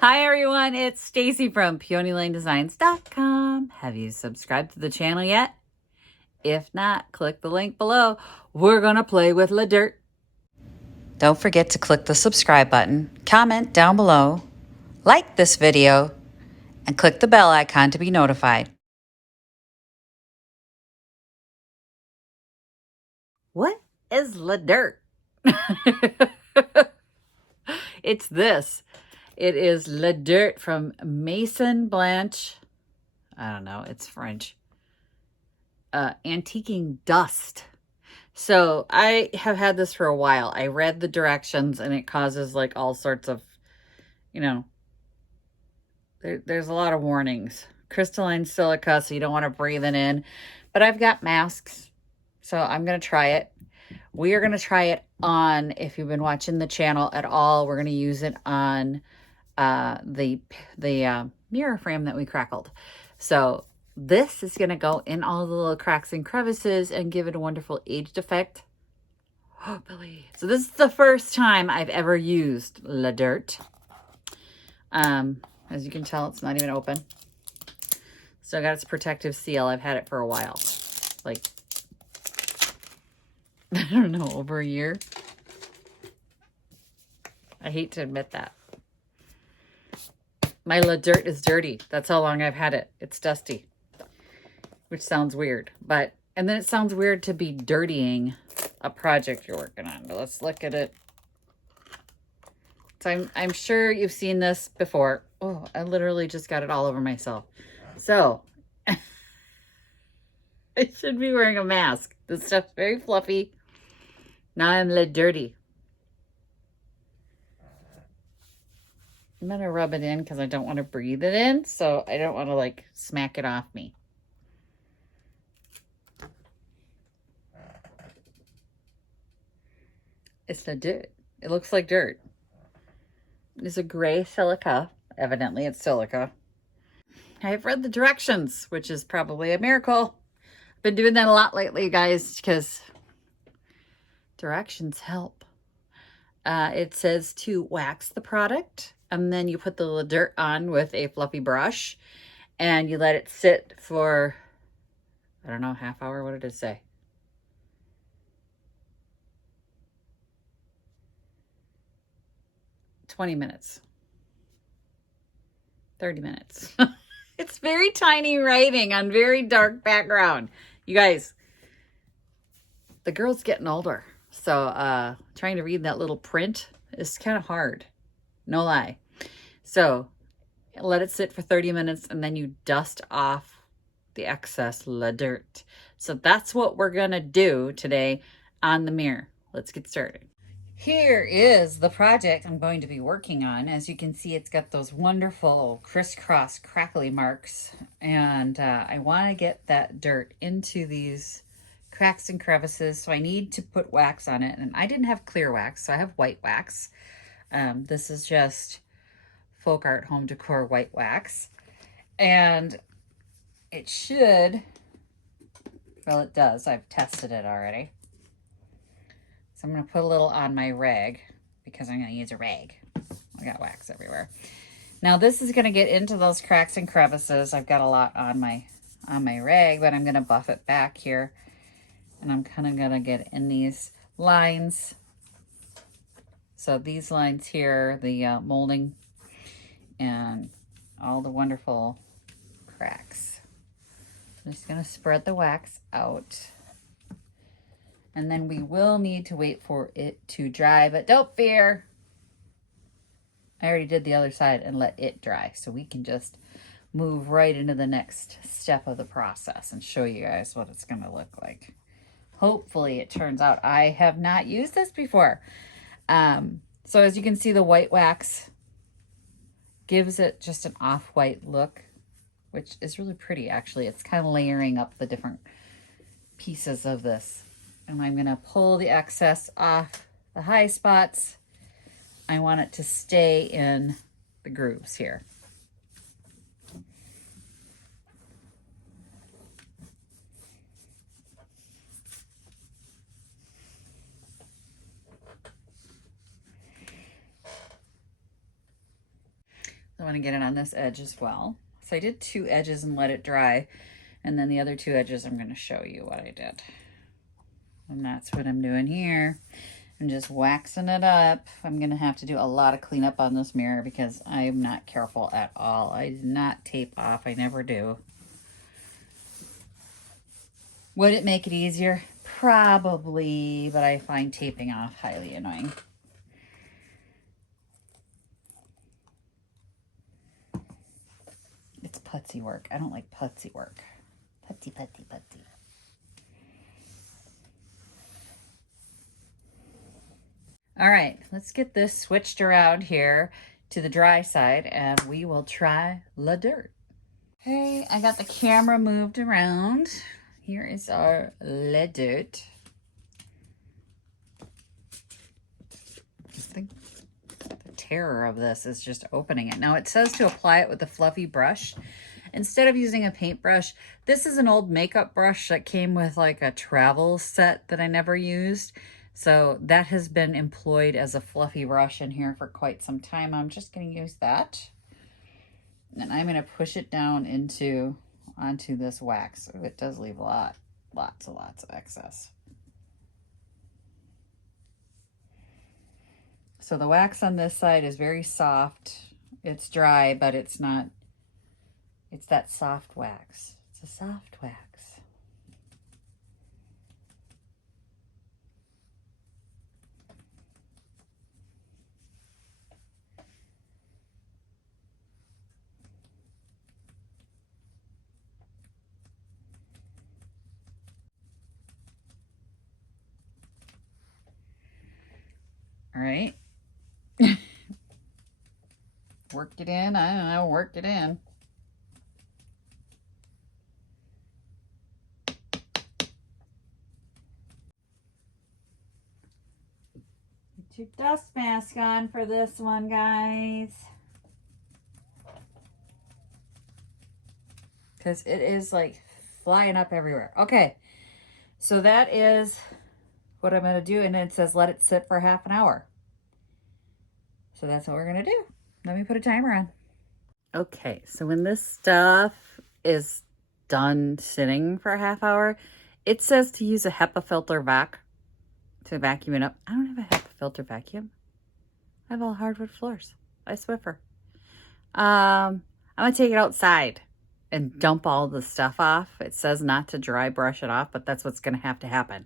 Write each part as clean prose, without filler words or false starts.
Hi everyone, it's Stacy from PeonyLaneDesigns.com. Have you subscribed to the channel yet? If not, click the link below. We're gonna play with LeDirt. Don't forget to click the subscribe button, comment down below, like this video, and click the bell icon to be notified. What is LeDirt? It's this. It is LeDirt from Maison Blanche. I don't know, it's French. Antiquing dust. So I have had this for a while. I read the directions and it causes like all sorts of, you know, there's a lot of warnings. Crystalline silica, so you don't want to breathe it in. But I've got masks, so I'm going to try it. We are going to try it on, if you've been watching the channel at all, we're going to use it on the mirror frame that we crackled. So this is going to go in all the little cracks and crevices and give it a wonderful aged effect. Oh, Billy. So this is the first time I've ever used LeDirt. As you can tell, it's not even open. Still got its protective seal. I've had it for a while. Like, I don't know, over a year. I hate to admit that. My LeDirt is dirty. That's how long I've had it. It's dusty. Which sounds weird. And then it sounds weird to be dirtying a project you're working on. But let's look at it. So I'm sure you've seen this before. Oh, I literally just got it all over myself. So I should be wearing a mask. This stuff's very fluffy. Now I'm dirty. I'm going to rub it in because I don't want to breathe it in. So I don't want to like smack it off me. It's the dirt. It looks like dirt. It's a gray silica. Evidently it's silica. I've read the directions, which is probably a miracle. I've been doing that a lot lately, guys, because directions help. It says to wax the product, and then you put the LeDirt on with a fluffy brush, and you let it sit for, I don't know, half hour. What did it say? "20 minutes. 30 minutes. It's very tiny writing on very dark background. You guys, the girl's getting older. So trying to read that little print is kind of hard. No lie. So let it sit for 30 minutes and then you dust off the excess LeDirt. So that's what we're going to do today on the mirror. Let's get started. Here is the project I'm going to be working on. As you can see, it's got those wonderful crisscross crackly marks. And I want to get that dirt into these cracks and crevices. So I need to put wax on it. And I didn't have clear wax, so I have white wax. This is just Folk Art Home Decor white wax. And it should, well, it does. I've tested it already. So I'm going to put a little on my rag because I'm going to use a rag. I got wax everywhere. Now this is going to get into those cracks and crevices. I've got a lot on my rag, but I'm going to buff it back here. And I'm kind of going to get in these lines. So these lines here, the molding and all the wonderful cracks. I'm just going to spread the wax out. And then we will need to wait for it to dry, but don't fear. I already did the other side and let it dry. So we can just move right into the next step of the process and show you guys what it's going to look like. Hopefully it turns out. I have not used this before. So as you can see, the white wax gives it just an off-white look, which is really pretty actually. It's kind of layering up the different pieces of this. And I'm going to pull the excess off the high spots. I want it to stay in the grooves here. I want to get it on this edge as well. So I did 2 edges and let it dry. And then the other 2 edges, I'm going to show you what I did. And that's what I'm doing here. I'm just waxing it up. I'm going to have to do a lot of cleanup on this mirror because I'm not careful at all. I do not tape off. I never do. Would it make it easier? Probably, but I find taping off highly annoying. It's putsy work. I don't like putsy work. Putty, putty, putty. All right, let's get this switched around here to the dry side and we will try LeDirt. Okay, I got the camera moved around. Here is our LeDirt. Just think the terror of this is just opening it. Now it says to apply it with a fluffy brush instead of using a paintbrush. This is an old makeup brush that came with like a travel set that I never used. So that has been employed as a fluffy brush in here for quite some time. I'm just going to use that. And I'm going to push it down onto this wax. It does leave lots of excess. So the wax on this side is very soft. It's dry, but it's not, it's that soft wax. It's a soft wax. All right. Worked it in. I don't know, worked it in. Get your dust mask on for this one, guys. Because it is like flying up everywhere. Okay. So that is what I'm going to do. And it says let it sit for half an hour. So that's what we're going to do. Let me put a timer on. Okay, so when this stuff is done sitting for a half hour, it says to use a HEPA filter vac to vacuum it up. I don't have a HEPA filter vacuum. I have all hardwood floors. I Swiffer. I'm going to take it outside and dump all the stuff off. It says not to dry brush it off, but that's what's going to have to happen.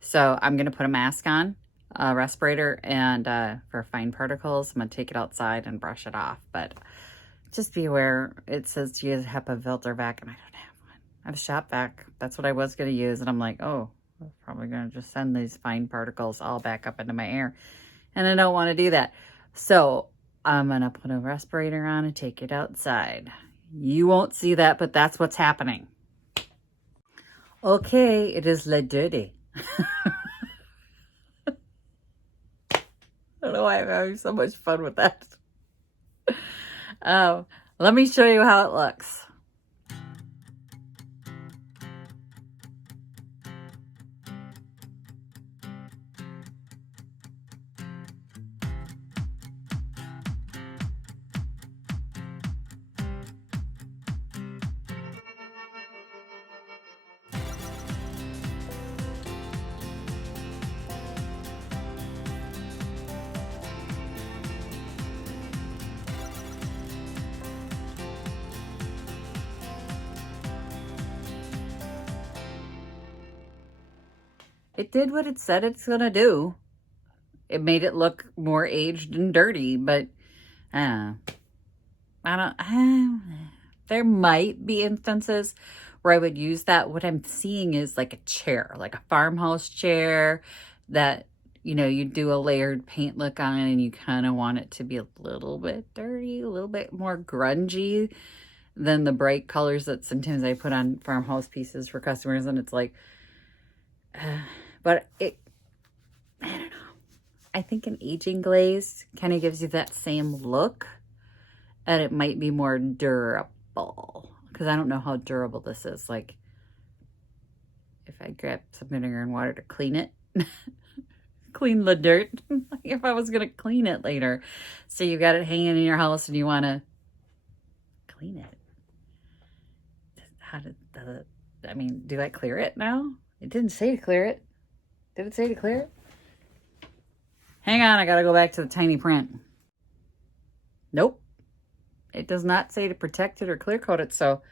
So I'm going to put a mask on, a respirator, and for fine particles, I'm going to take it outside and brush it off. But just be aware, it says to use a HEPA filter vac, and I don't have one. I have a shop vac. That's what I was going to use, and I'm like, oh, I'm probably going to just send these fine particles all back up into my air, and I don't want to do that. So I'm going to put a respirator on and take it outside. You won't see that, but that's what's happening. Okay, it is LeDirt. I don't know why I'm having so much fun with that. Let me show you how it looks. It did what it said it's gonna do. It made it look more aged and dirty, but I don't. There might be instances where I would use that. What I'm seeing is like a chair, like a farmhouse chair that, you know, you do a layered paint look on and you kind of want it to be a little bit dirty, a little bit more grungy than the bright colors that sometimes I put on farmhouse pieces for customers. And it's like, but I don't know. I think an aging glaze kind of gives you that same look, and it might be more durable, because I don't know how durable this is. Like, if I grab some vinegar and water to clean it, clean LeDirt, if I was going to clean it later. So you got it hanging in your house and you want to clean it. Do I clear it now? It didn't say to clear it. Did it say to clear it? Hang on, I got to go back to the tiny print. Nope. It does not say to protect it or clear coat it, so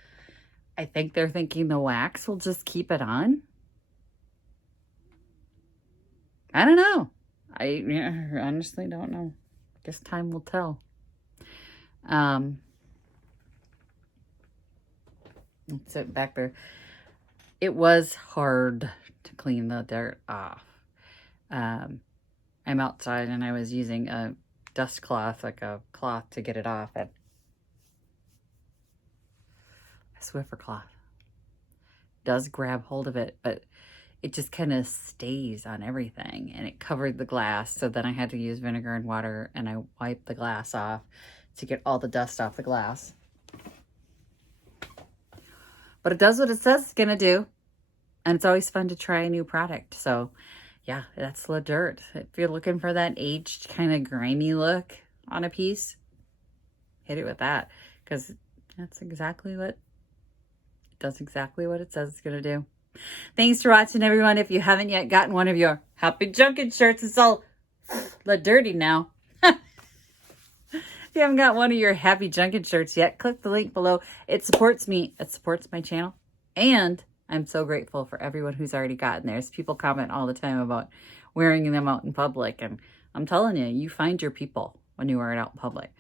I think they're thinking the wax will just keep it on. I don't know. I honestly don't know. Guess time will tell. Let's sit back there. It was hard to clean the dirt off. I'm outside and I was using a dust cloth, like a cloth to get it off. And a Swiffer cloth does grab hold of it, but it just kind of stays on everything, and it covered the glass. So then I had to use vinegar and water, and I wiped the glass off to get all the dust off the glass. But it does what it says it's gonna do, and it's always fun to try a new product. So yeah, that's LeDirt. If you're looking for that aged kind of grimy look on a piece, hit it with that, because that's exactly what it does, exactly what it says it's gonna do. Thanks for watching, everyone. If you haven't yet gotten one of your Happy Junkin' shirts, it's all LeDirty now. If you haven't got one of your Happy Junkin' shirts yet, click the link below. It supports me. It supports my channel. And I'm so grateful for everyone who's already gotten theirs. People comment all the time about wearing them out in public. And I'm telling you, you find your people when you wear it out in public.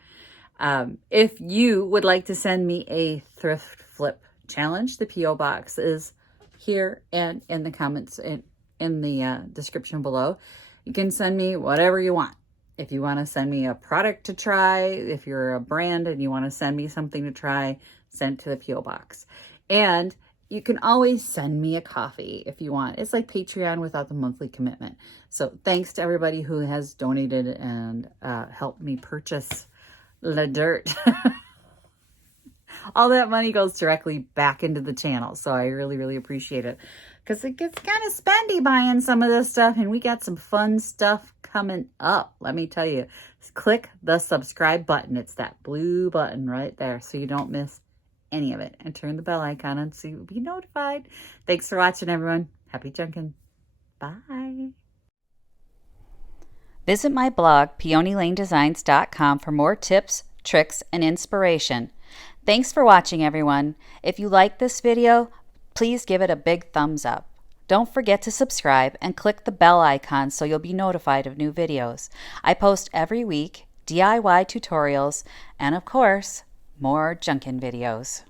If you would like to send me a Thrift Flip challenge, the P.O. box is here and in the comments in the description below. You can send me whatever you want. If you want to send me a product to try, if you're a brand and you want to send me something to try, send it to the P.O. box. And you can always send me a coffee if you want. It's like Patreon without the monthly commitment. So thanks to everybody who has donated and helped me purchase LeDirt. All that money goes directly back into the channel. So I really, really appreciate it, because it gets kind of spendy buying some of this stuff, and we got some fun stuff coming up. Let me tell you, click the subscribe button. It's that blue button right there, so you don't miss any of it, and turn the bell icon on so you'll be notified. Thanks for watching, everyone. Happy junkin'. Bye. Visit my blog, peonylanedesigns.com, for more tips, tricks, and inspiration. Thanks for watching, everyone. If you like this video, please give it a big thumbs up. Don't forget to subscribe and click the bell icon so you'll be notified of new videos. I post every week DIY tutorials and, of course, more junkin' videos.